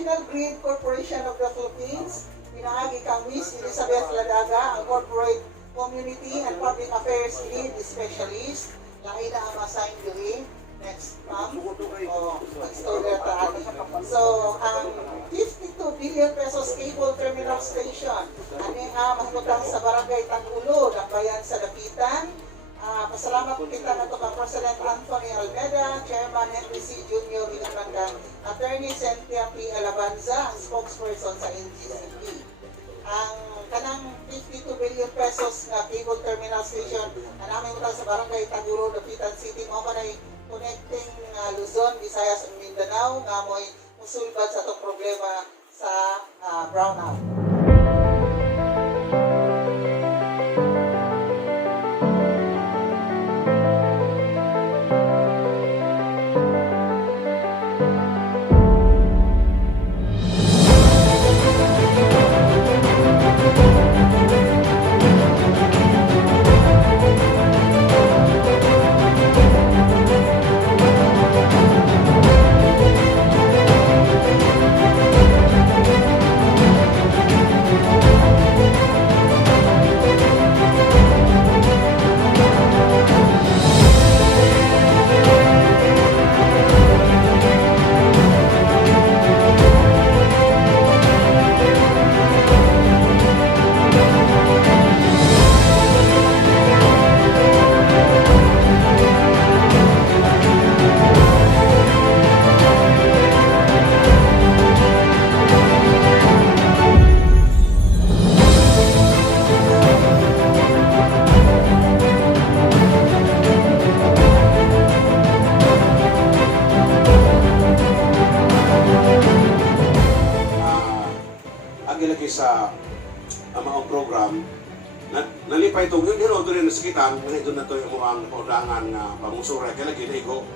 National Grid Corporation of the Philippines, pinaagi kang Miss Elizabeth Ladaga, ang Corporate Community and Public Affairs Lead Specialist. Lain na ang assign diri. Next, ma'am. Mag-story na So, ang 52 billion pesos cable terminal station, ano ang mahutang sa barangay Tagulo, Dakbayan sa Dapitan. Pasalamat kita na ito ka President Anthony Almeda, Chairman Henry C. Jr. Binagandang, Attorney Cynthia P. Alabanza, ang spokesperson sa NGCP. Ang kanang 52 billion pesos na cable terminal station na namin utang sa barangay Tagulo, Dapitan City, mo ka na connecting Luzon, Visayas, ug Mindanao, nga mo'y musulbad sa itong problema sa brownout. Sa mga program nalipay itong yun ito rin nasakitan nga ito na ito yung mga paudangan na pamusura kaya lagi na igo.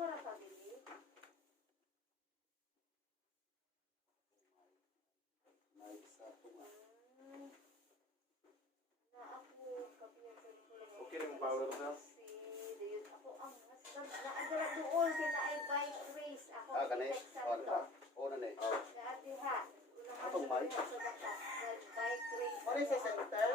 wala ka dili. Na ako kapiyan sa likod. Okay na yung power ko sir? Diyun ako ang naadala doon kina ay bike race ako Kanay? sa Ta? Oo na na Naadiha. Atong mic? Sa baka. Bike race. What is the center?